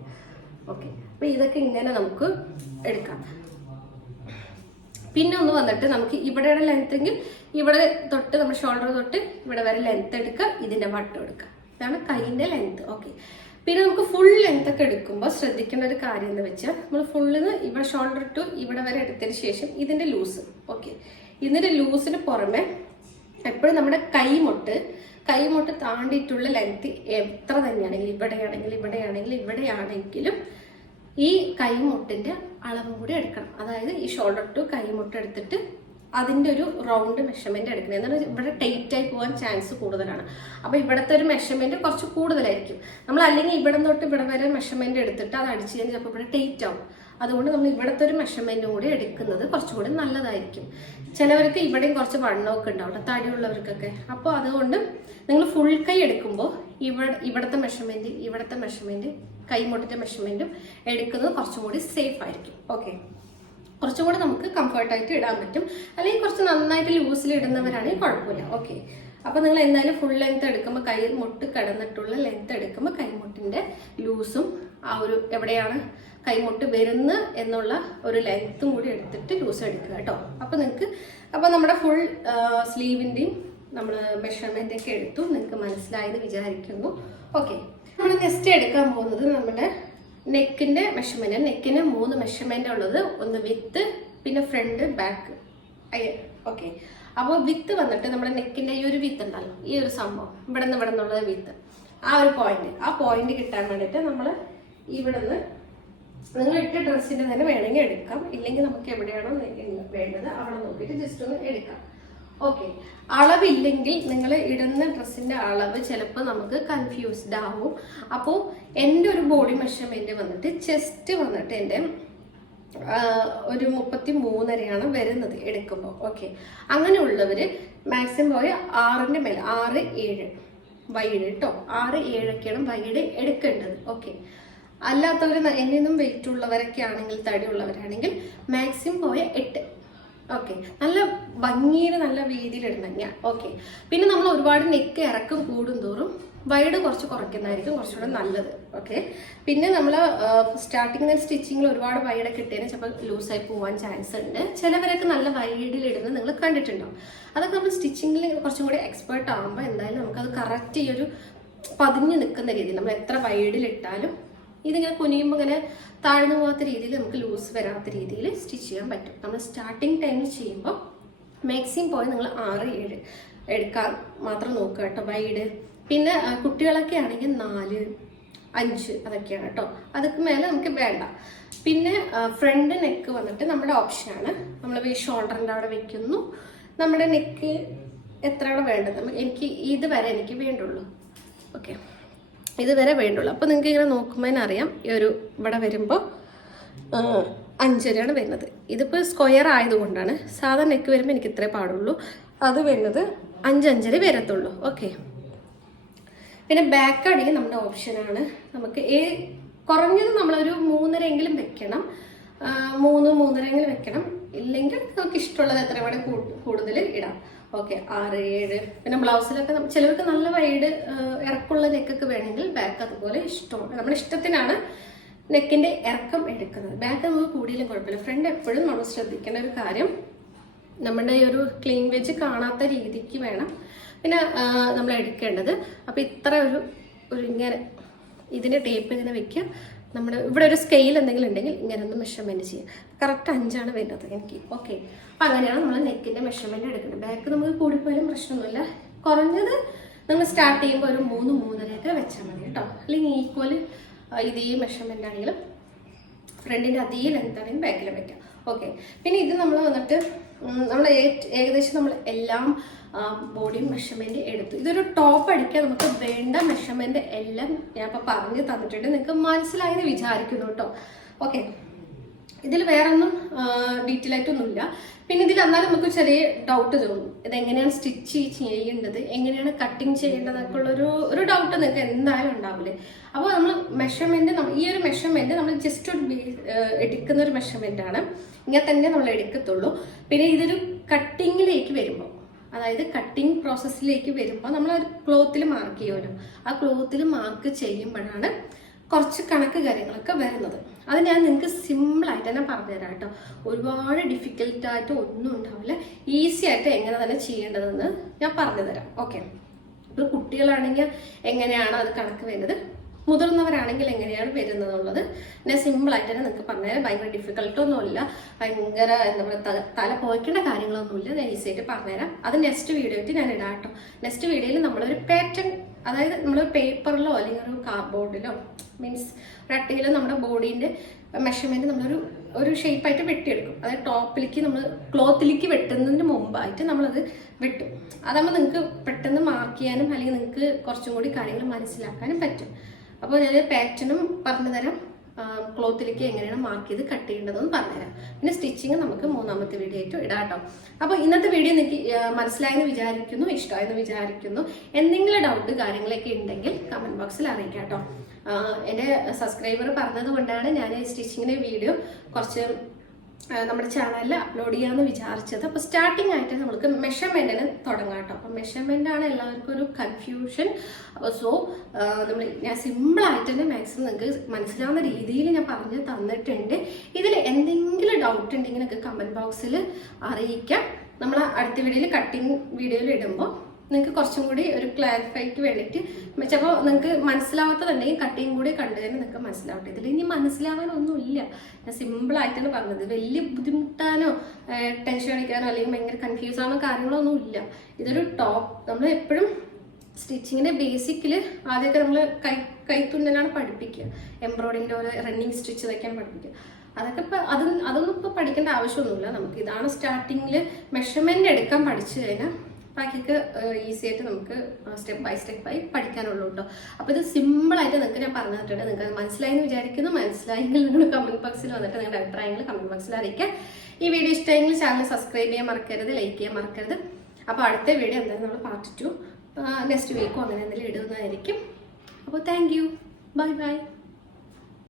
ഓക്കെ അപ്പൊ ഇതൊക്കെ ഇങ്ങനെ നമുക്ക് എടുക്കാം. പിന്നെ ഒന്ന് വന്നിട്ട് നമുക്ക് ഇവിടെയുടെ ലെങ്ത് എങ്കിൽ ഇവിടെ തൊട്ട് നമ്മുടെ ഷോൾഡർ തൊട്ട് ഇവിടെ വരെ ലെങ്ത് എടുക്കുക ഇതിന്റെ വട്ടം എടുക്കുക. ഇതാണ് കൈയിന്റെ ലെങ്ത് ഓക്കെ പിന്നെ നമുക്ക് ഫുൾ ലെങ്ത് ഒക്കെ എടുക്കുമ്പോൾ ശ്രദ്ധിക്കേണ്ട ഒരു കാര്യം എന്ന് വെച്ചാൽ നമ്മൾ ഫുള്ളിന്ന് ഇവിടെ ഷോൾഡർ ടു ഇവിടെ വരെ എടുത്തതിന് ശേഷം ഇതിന്റെ ലൂസ് ഓക്കെ ഇതിന്റെ ലൂസിന് പുറമെ എപ്പോഴും നമ്മുടെ കൈമുട്ട് കൈമുട്ട് താണ്ടിയിട്ടുള്ള ലെങ്ത് എത്ര തന്നെയാണെങ്കിലും ഇവിടെയാണെങ്കിലും ഇവിടെയാണെങ്കിലും ഇവിടെയാണെങ്കിലും ഈ കൈമുട്ടിന്റെ അളവും കൂടി എടുക്കണം. അതായത് ഈ ഷോൾഡർ ടു കൈമുട്ട് എടുത്തിട്ട് അതിന്റെ ഒരു റൗണ്ട് മെഷർമെന്റ് എടുക്കണം. എന്നാൽ ഇവിടെ ടൈറ്റ് ആയി പോകാൻ ചാൻസ് കൂടുതലാണ്. അപ്പൊ ഇവിടുത്തെ ഒരു മെഷർമെന്റ് കുറച്ച് കൂടുതലായിരിക്കും. നമ്മൾ അല്ലെങ്കിൽ ഇവിടെ തൊട്ട് ഇവിടെ വരെ മെഷർമെന്റ് എടുത്തിട്ട് അത് അടിച്ചു കഴിഞ്ഞാൽ ചിലപ്പോൾ ഇവിടെ ടൈറ്റ് ആവും. അതുകൊണ്ട് നമ്മൾ ഇവിടുത്തെ ഒരു മെഷർമെന്റ് കൂടി എടുക്കുന്നത് കുറച്ചുകൂടി നല്ലതായിരിക്കും. ചിലവർക്ക് ഇവിടെയും കുറച്ച് വണ്ണമൊക്കെ ഉണ്ടാവും തടിയുള്ളവർക്കൊക്കെ അപ്പോൾ അതുകൊണ്ട് നിങ്ങൾ ഫുൾ കൈ എടുക്കുമ്പോൾ ഇവിടെ ഇവിടുത്തെ മെഷർമെന്റ് ഇവിടുത്തെ മെഷർമെന്റ് കൈമുട്ടിന്റെ മെഷർമെന്റും എടുക്കുന്നത് കുറച്ചുകൂടി സേഫ് ആയിരിക്കും. ഓക്കെ കുറച്ചും കൂടി നമുക്ക് കംഫർട്ടായിട്ട് ഇടാൻ പറ്റും. അല്ലെങ്കിൽ കുറച്ച് നന്നായിട്ട് ലൂസിൽ ഇടുന്നവരാണെങ്കിൽ കുഴപ്പമില്ല. ഓക്കെ അപ്പോൾ നിങ്ങൾ എന്തായാലും ഫുൾ ലെങ്ത് എടുക്കുമ്പോൾ കൈ മുട്ട് കിടന്നിട്ടുള്ള ലെങ്ത് എടുക്കുമ്പോൾ കൈമുട്ടിന്റെ ലൂസും ആ ഒരു എവിടെയാണ്? കൈമുട്ട് വരുന്ന എന്നുള്ള ഒരു ലെങ്ത്തും കൂടി എടുത്തിട്ട് ലൂസ് എടുക്കുക കേട്ടോ. അപ്പോൾ നിങ്ങൾക്ക് അപ്പോൾ നമ്മുടെ ഫുൾ സ്ലീവിന്റെയും നമ്മൾ മെഷർമെന്റ് ഒക്കെ എടുത്തു നിങ്ങൾക്ക് മനസ്സിലായെന്ന് വിചാരിക്കുന്നു. ഓക്കെ നമ്മൾ നെക്സ്റ്റ് എടുക്കാൻ പോകുന്നത് നമ്മുടെ നെക്കിന്റെ മെഷർമെന്റ് നെക്കിന് മൂന്ന് മെഷർമെന്റ് ഉള്ളത്. ഒന്ന് വിത്ത് പിന്നെ ഫ്രണ്ട് ബാക്ക് ഓക്കെ അപ്പോൾ വിത്ത് വന്നിട്ട് നമ്മുടെ നെക്കിന്റെ ഈ ഒരു വിത്ത് ഉണ്ടല്ലോ ഈ ഒരു സംഭവം. ഇവിടെ നിന്ന് ഇവിടെ നിന്നുള്ളത് വിത്ത് ആ ഒരു പോയിന്റ് ആ പോയിന്റ് കിട്ടാൻ വേണ്ടിയിട്ട് നമ്മൾ ഇവിടെ നിന്ന് നിങ്ങൾ ഇട്ട ഡ്രസ്സിന്റെ തന്നെ വേണമെങ്കിൽ എടുക്കാം. ഇല്ലെങ്കിൽ നമുക്ക് എവിടെയാണോ വേണ്ടത് അവിടെ നോക്കിയിട്ട് ജസ്റ്റ് ഒന്ന് എടുക്കാം. ഓക്കെ അളവില്ലെങ്കിൽ നിങ്ങൾ ഇടുന്ന ഡ്രസ്സിന്റെ അളവ് ചിലപ്പോൾ നമുക്ക് കൺഫ്യൂസ്ഡ് ആവും. അപ്പോൾ എന്റെ ഒരു ബോഡി മെഷർമെന്റ് വന്നിട്ട് ചെസ്റ്റ് വന്നിട്ട് എന്റെ ഒരു മുപ്പത്തി മൂന്നരയാണ് വരുന്നത് എടുക്കുമ്പോൾ. ഓക്കെ അങ്ങനെയുള്ളവർ മാക്സിമം പോയി ആറിന്റെ മേലെ ആറ് ഏഴ് വൈഡ് കേട്ടോ ആറ് ഏഴൊക്കെയാണ് വൈഡ് എടുക്കേണ്ടത്. ഓക്കെ അല്ലാത്തവർ എന്നും വെയിറ്റ് ഉള്ളവരൊക്കെ ആണെങ്കിൽ തടിയുള്ളവരാണെങ്കിൽ മാക്സിമം പോയ എട്ട്. ഓക്കെ നല്ല ഭംഗിയിൽ നല്ല ഇടണം ഞാൻ ഓക്കെ പിന്നെ നമ്മൾ ഒരുപാട് നെക്ക് ഇറക്കം കൂടും തോറും വൈഡ് കുറച്ച് കുറയ്ക്കുന്നതായിരിക്കും കുറച്ചുകൂടെ നല്ലത്. ഓക്കെ പിന്നെ നമ്മൾ സ്റ്റാർട്ടിങ് സ്റ്റിച്ചിങ്ങിൽ ഒരുപാട് വൈഡൊക്കെ ഇട്ടതിന് ചിലപ്പോൾ ലൂസായി പോകാൻ ചാൻസ് ഉണ്ട്. ചിലവരൊക്കെ നല്ല വൈഡിൽ ഇടുന്നത് നിങ്ങൾ കണ്ടിട്ടുണ്ടാവും. അതൊക്കെ നമ്മൾ സ്റ്റിച്ചിങ്ങിൽ കുറച്ചും കൂടി എക്സ്പേർട്ട് ആകുമ്പോൾ എന്തായാലും നമുക്കത് കറക്റ്റ് ഈ ഒരു പതിഞ്ഞ് നിൽക്കുന്ന രീതിയിൽ നമ്മൾ എത്ര വൈഡിൽ ഇട്ടാലും ഇതിങ്ങനെ കുനിയുമ്പോൾ ഇങ്ങനെ താഴ്ന്നു പോകാത്ത രീതിയിൽ നമുക്ക് ലൂസ് വരാത്ത രീതിയിൽ സ്റ്റിച്ച് ചെയ്യാൻ പറ്റും. നമ്മൾ സ്റ്റാർട്ടിങ് ടൈമിൽ ചെയ്യുമ്പോൾ മാക്സിമം പോയി നിങ്ങൾ ആറ് ഏഴ് എടുക്കാൻ മാത്രം നോക്കുക കേട്ടോ വൈഡ് പിന്നെ കുട്ടികളൊക്കെ ആണെങ്കിൽ നാല് അഞ്ച് അതൊക്കെയാണ് കേട്ടോ. അതൊക്കെ മേലെ നമുക്ക് വേണ്ട. പിന്നെ ഫ്രണ്ട് നെക്ക് വന്നിട്ട് നമ്മുടെ ഓപ്ഷനാണ് നമ്മൾ ഈ ഷോൾഡറിന്റെ അവിടെ വെക്കുന്നു. നമ്മുടെ നെക്ക് എത്രയാണ് വേണ്ടത്? എനിക്ക് ഇത് വരെ എനിക്ക് വേണ്ടുള്ളൂ. ഓക്കെ ഇതുവരെ വേണ്ടുള്ളൂ. അപ്പോൾ നിങ്ങൾക്ക് ഇങ്ങനെ നോക്കുമ്പോൾ അറിയാം ഈ ഒരു ഇവിടെ വരുമ്പോൾ അഞ്ചരയാണ് വരുന്നത്. ഇതിപ്പോൾ സ്ക്വയർ ആയതുകൊണ്ടാണ്. സാധാരണ നെക്ക് വരുമ്പോൾ എനിക്ക് ഇത്രേ പാടുള്ളൂ. അത് വരുന്നത് അഞ്ചഞ്ചര വരത്തുള്ളൂ. ഓക്കെ പിന്നെ ബാക്ക് അടിക്ക് നമ്മുടെ ഓപ്ഷനാണ് നമുക്ക് ഏ കുറഞ്ഞത് നമ്മളൊരു മൂന്നരയെങ്കിലും വെക്കണം. മൂന്ന് മൂന്നരയെങ്കിലും വെക്കണം. ഇല്ലെങ്കിൽ നമുക്ക് ഇഷ്ടമുള്ളത് എത്ര വേണേൽ കൂടുതൽ ഇടാം. ഓക്കെ ആറ് ഏഴ്. പിന്നെ ബ്ലൗസിലൊക്കെ ചിലവർക്ക് നല്ല വൈഡ് ഇറക്കമുള്ള നെക്കൊക്കെ വേണമെങ്കിൽ ബാക്ക് അതുപോലെ ഇഷ്ടമാണ് നമ്മുടെ ഇഷ്ടത്തിനാണ് നെക്കിന്റെ ഇറക്കം എടുക്കുന്നത്. ബാക്ക് നമുക്ക് കൂടിയാലും കുഴപ്പമില്ല. ഫ്രണ്ട് എപ്പോഴും നമ്മൾ ശ്രദ്ധിക്കേണ്ട ഒരു കാര്യം നമ്മുടെ ഈ ഒരു ക്ലീൻ വെജ് കാണാത്ത രീതിക്ക് വേണം. പിന്നെ നമ്മൾ എടുക്കേണ്ടത്. അപ്പോൾ ഇത്ര ഒരു ഒരു ഇങ്ങനെ ഇതിന്റെ ടേപ്പ് ഇങ്ങനെ വെക്കുക. നമ്മുടെ ഇവിടെ ഒരു സ്കെയിൽ എന്തെങ്കിലും ഉണ്ടെങ്കിൽ ഇങ്ങനെ ഒന്ന് മെഷർമെന്റ് ചെയ്യുക കറക്റ്റ് അഞ്ചാണ് വരുന്നത് എനിക്ക്. ഓക്കെ അപ്പം അങ്ങനെയാണ് നമ്മൾ നെക്കിന്റെ മെഷർമെന്റ് എടുക്കുന്നത്. ബാക്ക് നമുക്ക് കൂടിപ്പോയാലും പ്രശ്നമൊന്നുമില്ല. കുറഞ്ഞത് നമ്മൾ സ്റ്റാർട്ട് ചെയ്യുമ്പോൾ ഒരു മൂന്ന് മൂന്നരയൊക്കെ വെച്ചാൽ മതി കേട്ടോ. അല്ലെങ്കിൽ ഈക്വൽ ഇതേ മെഷർമെന്റ് ആണെങ്കിലും ഫ്രണ്ടിന്റെ അതേ ലെങ്ത് ആണെങ്കിലും ബാക്കിൽ വെക്കാം. ഓക്കെ പിന്നെ ഇത് നമ്മൾ വന്നിട്ട് നമ്മൾ ഏകദേശം നമ്മൾ എല്ലാം ബോഡി മെഷർമെന്റ് എടുത്തു. ഇതൊരു ടോപ്പ് അടിക്കാൻ നമുക്ക് വേണ്ട മെഷർമെന്റ് എല്ലാം ഞാൻ ഇപ്പൊ പറഞ്ഞു തന്നിട്ടുണ്ട്. നിങ്ങൾക്ക് മനസ്സിലായെന്ന് വിചാരിക്കുന്നു കേട്ടോ ഓക്കെ ഇതിൽ വേറെ ഒന്നും ഡീറ്റെയിൽ ആയിട്ടൊന്നുമില്ല. പിന്നെ ഇതിൽ എന്നാലും നമുക്ക് ചെറിയ ഡൗട്ട് തോന്നും. ഇത് എങ്ങനെയാണ് സ്റ്റിച്ച് ചെയ്യേണ്ടത്? എങ്ങനെയാണ് കട്ടിങ് ചെയ്യേണ്ടതൊക്കെ ഉള്ളൊരു ഒരു ഡൗട്ട് നിങ്ങൾക്ക് എന്തായാലും ഉണ്ടാവില്ലേ? അപ്പോൾ നമ്മൾ മെഷർമെന്റ് ഈ ഒരു മെഷർമെന്റ് നമ്മൾ ജസ്റ്റ് ഒരു എടുക്കുന്ന ഒരു മെഷർമെന്റ് ആണ്. ഇങ്ങനെ തന്നെ നമ്മൾ എടുക്കത്തുള്ളൂ. പിന്നെ ഇതൊരു കട്ടിങ്ങിലേക്ക് വരുമ്പോൾ അതായത് കട്ടിങ് പ്രോസസ്സിലേക്ക് വരുമ്പോൾ നമ്മൾ ഒരു ക്ലോത്തിൽ മാർക്ക് ചെയ്യുമല്ലോ. ആ ക്ലോത്തിൽ മാർക്ക് ചെയ്യുമ്പോഴാണ് കുറച്ച് കണക്ക് കാര്യങ്ങളൊക്കെ വരുന്നത്. അത് ഞാൻ നിങ്ങൾക്ക് സിമ്പിളായിട്ട് തന്നെ പറഞ്ഞുതരാം കേട്ടോ. ഒരുപാട് ഡിഫിക്കൽട്ടായിട്ട് ഒന്നും ഉണ്ടാവില്ല. ഈസി ആയിട്ട് എങ്ങനെ തന്നെ ചെയ്യേണ്ടതെന്ന് ഞാൻ പറഞ്ഞു പറഞ്ഞുതരാം. ഓക്കെ ഇപ്പോൾ കുട്ടികളാണെങ്കിൽ എങ്ങനെയാണ് അത് കണക്ക് വരുന്നത്? മുതിർന്നവരാണെങ്കിൽ എങ്ങനെയാണ് വരുന്നത് എന്നുള്ളത് ഞാൻ സിമ്പിളായിട്ട് തന്നെ നിങ്ങൾക്ക് പറഞ്ഞുതരാം. ഭയങ്കര ഡിഫിക്കൽട്ടൊന്നുമില്ല ഭയങ്കര എന്താ പറയുക തല പോയിക്കേണ്ട കാര്യങ്ങളൊന്നുമില്ല. ഞാൻ ഈസി ആയിട്ട് പറഞ്ഞുതരാം. അത് നെക്സ്റ്റ് വീഡിയോ ആയിട്ട് ഞാൻ ഇടാം കേട്ടോ നെക്സ്റ്റ് വീഡിയോയിൽ നമ്മളൊരു പാറ്റേൺ അതായത് നമ്മൾ പേപ്പറിലോ അല്ലെങ്കിൽ ഒരു കാർഡ്ബോർഡിലോ മീൻസ് ഒരു അട്ടയിലോ നമ്മുടെ ബോഡീന്റെ മെഷർമെന്റ് നമ്മളൊരു ഒരു ഷേപ്പായിട്ട് വെട്ടിയെടുക്കും. അതായത് ടോപ്പിലേക്ക് നമ്മൾ ക്ലോത്തിലേക്ക് വെട്ടുന്നതിന് മുമ്പായിട്ട് നമ്മളത് വെട്ടും. അതാകുമ്പോൾ നിങ്ങൾക്ക് പെട്ടെന്ന് മാർക്ക് ചെയ്യാനും അല്ലെങ്കിൽ നിങ്ങൾക്ക് കുറച്ചും കൂടി കാര്യങ്ങൾ മനസ്സിലാക്കാനും പറ്റും. അപ്പോൾ ഞാൻ പാറ്റേണും പറഞ്ഞു തരാം ക്ലോത്തിലേക്ക് എങ്ങനെയാണ് മാർക്ക് ചെയ്ത് കട്ട് ചെയ്യേണ്ടതെന്ന് പറഞ്ഞുതരാം. പിന്നെ സ്റ്റിച്ചിങ് നമുക്ക് മൂന്നാമത്തെ വീഡിയോ ആയിട്ട് ഇടാം കേട്ടോ. അപ്പോൾ ഇന്നത്തെ വീഡിയോ എനിക്ക് മനസ്സിലായെന്ന് വിചാരിക്കുന്നു ഇഷ്ടമായെന്ന് വിചാരിക്കുന്നു എന്തെങ്കിലും ഡൗട്ട് കാര്യങ്ങളൊക്കെ ഉണ്ടെങ്കിൽ കമന്റ് ബോക്സിൽ അറിയിക്കാം കേട്ടോ. എന്റെ സബ്സ്ക്രൈബർ പറഞ്ഞത് കൊണ്ടാണ് ഞാൻ സ്റ്റിച്ചിങ്ങിന്റെ വീഡിയോ കുറച്ച് നമ്മുടെ ചാനലിൽ അപ്ലോഡ് ചെയ്യാമെന്ന് വിചാരിച്ചത്. അപ്പോൾ സ്റ്റാർട്ടിംഗ് ആയിട്ട് നമുക്ക് മെഷർമെന്റിന് തുടങ്ങാം കേട്ടോ അപ്പോൾ മെഷർമെന്റ് ആണ് എല്ലാവർക്കും ഒരു കൺഫ്യൂഷൻ അപ്പോൾ സോ നമ്മൾ ഞാൻ സിമ്പിളായിട്ട് തന്നെ മാക്സിമം നിങ്ങൾക്ക് മനസ്സിലാവുന്ന രീതിയിൽ ഞാൻ പറഞ്ഞു തന്നിട്ടുണ്ട്. ഇതിൽ എന്തെങ്കിലും ഡൗട്ട് ഉണ്ടെങ്കിൽ നിങ്ങൾക്ക് കമന്റ് ബോക്സിൽ അറിയിക്കാം. നമ്മൾ അടുത്ത വീഡിയോയിൽ കട്ടിങ് വീഡിയോയിൽ ഇടുമ്പോൾ നിങ്ങൾക്ക് കുറച്ചും കൂടി ഒരു ക്ലാരിഫൈക്ക് വേണ്ടിയിട്ട് ചിലപ്പോൾ നിങ്ങൾക്ക് മനസ്സിലാവാത്തതുണ്ടെങ്കിൽ കട്ടിയും കൂടി കണ്ടു തന്നെ നിങ്ങൾക്ക് മനസ്സിലാവട്ടെ. ഇതിൽ ഇനി മനസ്സിലാവാനൊന്നുമില്ല. ഞാൻ സിമ്പിളായിട്ടാണ് പറഞ്ഞത്. വലിയ ബുദ്ധിമുട്ടാനോ ടെൻഷൻ അടിക്കാനോ അല്ലെങ്കിൽ ഭയങ്കര കൺഫ്യൂസ് ആണോ കാര്യങ്ങളോ ഒന്നും ഇല്ല ഇതൊരു ടോപ്പ് നമ്മൾ എപ്പോഴും സ്റ്റിച്ചിങ്ങിന്റെ ബേസിക്കിൽ ആദ്യമൊക്കെ നമ്മൾ കൈ കൈത്തുണ്ടനാണ് പഠിപ്പിക്കുക. എംബ്രോയിഡിങ്ങിന്റെ ഓരോ റണ്ണിങ് സ്റ്റിച്ച് ഇതൊക്കെയാണ് പഠിപ്പിക്കുക. അതൊക്കെ ഇപ്പം അത് അതൊന്നും ഇപ്പോൾ പഠിക്കേണ്ട ആവശ്യമൊന്നുമില്ല. നമുക്ക് ഇതാണ് സ്റ്റാർട്ടിങ്ങിൽ മെഷർമെന്റ് എടുക്കാൻ പഠിച്ചു കഴിഞ്ഞാൽ ബാക്കിയൊക്കെ ഈസി ആയിട്ട് നമുക്ക് സ്റ്റെപ്പ് ബൈ സ്റ്റെപ്പ് ആയി പഠിക്കാനുള്ളൂ കേട്ടോ അപ്പോൾ ഇത് സിമ്പിൾ ആയിട്ട് നിങ്ങൾക്ക് ഞാൻ പറഞ്ഞു തന്നിട്ടുണ്ട്. നിങ്ങൾക്ക് മനസ്സിലായി എന്ന് വിചാരിക്കുന്നു. മനസ്സിലായെങ്കിൽ നിങ്ങൾ കമന്റ് ബോക്സിൽ വന്നിട്ട് നിങ്ങളുടെ അഭിപ്രായങ്ങൾ കമന്റ് ബോക്സിൽ അറിയിക്കാം. ഈ വീഡിയോ ഇഷ്ടമെങ്കിൽ ചാനൽ സബ്സ്ക്രൈബ് ചെയ്യാൻ മറക്കരുത് ലൈക്ക് ചെയ്യാൻ മറക്കരുത്. അപ്പോൾ അടുത്ത വീഡിയോ എന്തായാലും നമ്മൾ പാർട്ട് ടു നെക്സ്റ്റ് വീക്കോ അങ്ങനെ എന്തെങ്കിലും ഇടുന്നതായിരിക്കും. അപ്പോൾ താങ്ക് യു ബൈ ബൈ